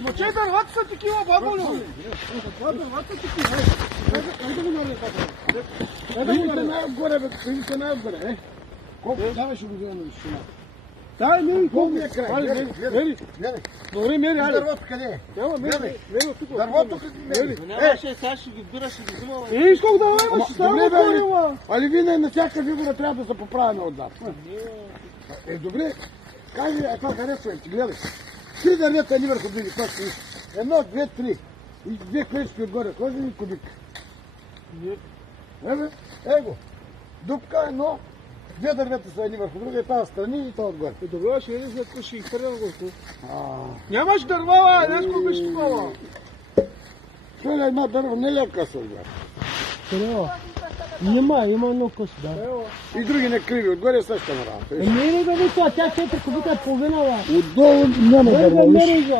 Ма че дървата са такива, баболо? Дървата са такива. Къде го наред, баболо? Видите най-отгоре, бе, видите най-отгоре, Колко даваш го взема на висшина? Дай, мери, колко ми е край? Мери. Добре, мери, айде. Дървото къде е? Мери тук. Дървото къде е? Сега ще ги бира, ще ги взима. Сколко да имаш? Добре, бе, али вие на всяка фигура трябва да се поправяме отзад. Добре, кажи, това харесва ти, гледай. 3 дървета ни върху били, това ще иска. 1, 2, 3. И 2 клечки отгоре, сложи ми кубик. Его. Дупка, 1. 2 дървета са едни върху друга, и тази страни и това отгоре. Добре, ще еди след ще ги хвърля го. Нямаш дърва, бе, нещо биш такова. Това е една дърва, не лека са отгоре. Къде? Има едно къс, да. И други не криви, отгоре също на работа. Не, да ви това, тя 4 кубика е половина, бе. Отдолу няма дърва. Върга,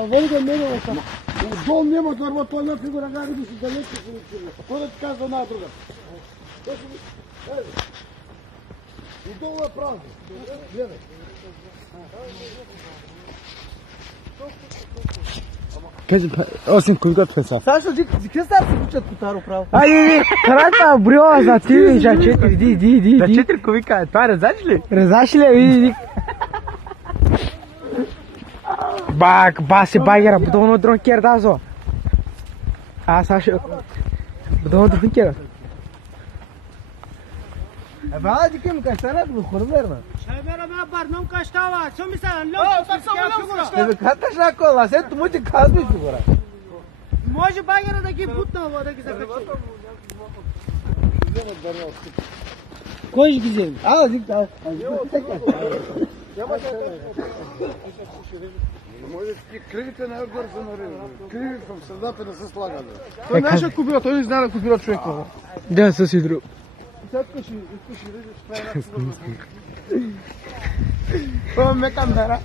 Отдолу няма дърва, това една фигура, гари да си далеко се не криви. Какво да ти казва една друга? Отдолу е празно. Гледай. Кажи, 8 кубика песа. Сашо, ди къде се получат котаро право? Ай, крата, брила за ти, за 4, ди. За 4 кубика, това резаш ли? Резаш ли, види. Баси багера, будовно дронкер дазо. Сашо, будовно дронкер. Valla dikim kaçtana mı kurverme? Şevmera ben barnum kaçtava. Sen misin? Kaç na kola, sen tumucu kazmış figura. Može bagera da ki butna voda ki zakači. Koş güzel. Al dik al. Може ти кривите най-отгоре са нарили. Криви в средата не се слагат. Той не ще купира, той не знае да купира човека. Да, съси друг. Това ме камера.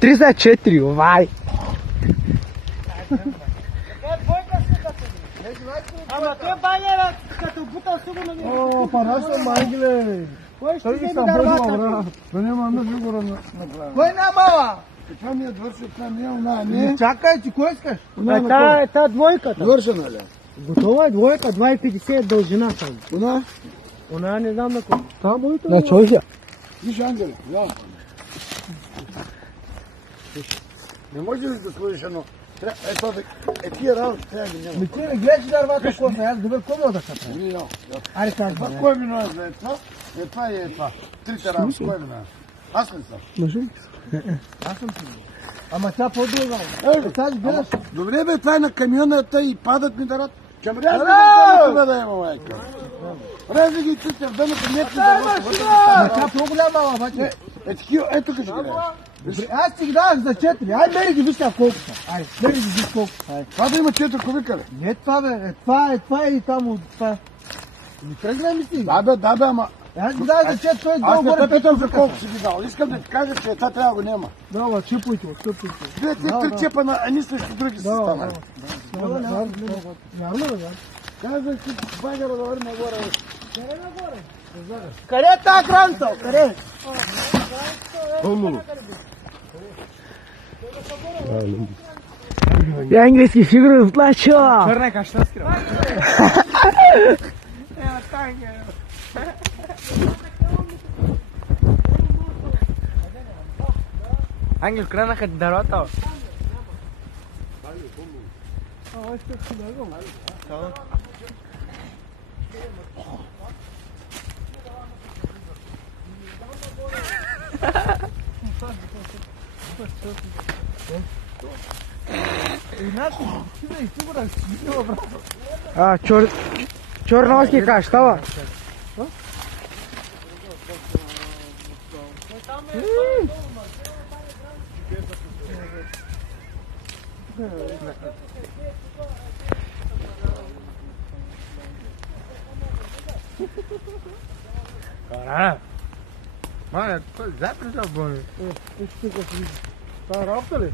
304, vai. Ама той багера, като бутал сигурно ми... О, парашта майгле. Кой ще Той вземе ги дървата? Да няма една фигура направена. Кой намала? Това ми е двърши, това не е она, не. Чакай, ти кой искаш? Та двойката. Двършена ли? Готова е двойка, 2,50 дължина там. Она? Она не знам на кой. Та моята. На чойся. Виж, Ангеле, да. Не може ли да сложиш едно? Тия работи трябва да няма. Ти не гледаш дървата коса, аз добре кому да се прави? Аре как Това кой вино е за това? Това и е това. Трите работи, кой вино е? Аз не съм. Може ли? Аз съм си. Ама тя по-друга. Тази гледаш. Добре бе, това е на камионата и падат ми дарат. Към ряза да да има, майка. Ряза ги чуте в дъното, не ти да Тя по-голяма, обаче. Ето къде ще гледаш. Аз ти ги давах за 4. Ай, мери ги виж колко са. Ай, мери ги виж колко са. Това да има 4 кубика, бе. Не това, бе. Това е и там от това. Не тръгна ми си. Да, ама... Аз ги давах за 4, той е Аз долу не те горе. питам за колко си ги дал. Искам да ти кажа, че това трябва да го няма. Дава, чипуйте. Две, три чепа на едни срещу други са станали. Вярно, бе. Казах ти, багера да върне нагоре. Къде е тази граница? Къде? Я английский фигуру сплачу. Черная каштанская. Ангел, крана как дорога. Черновский каштава. Мама, запри за боли. Това е работа ли?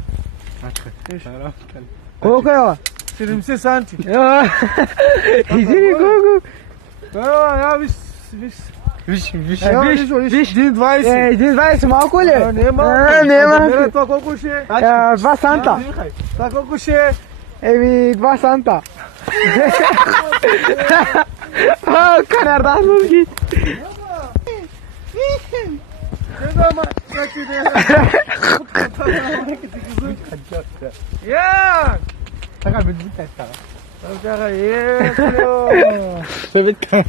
Колко е? 70 санти. Извини, колко? Я виж. Din 20. Din 20 معقولة؟ نعم. نعم. تفكوا كل شيء. 2 سانتا. تفكوا كل شيء. Evi 2 سانتا. Kan nereden git? يا Takal bir tane takal. ترى يا Evet. كلو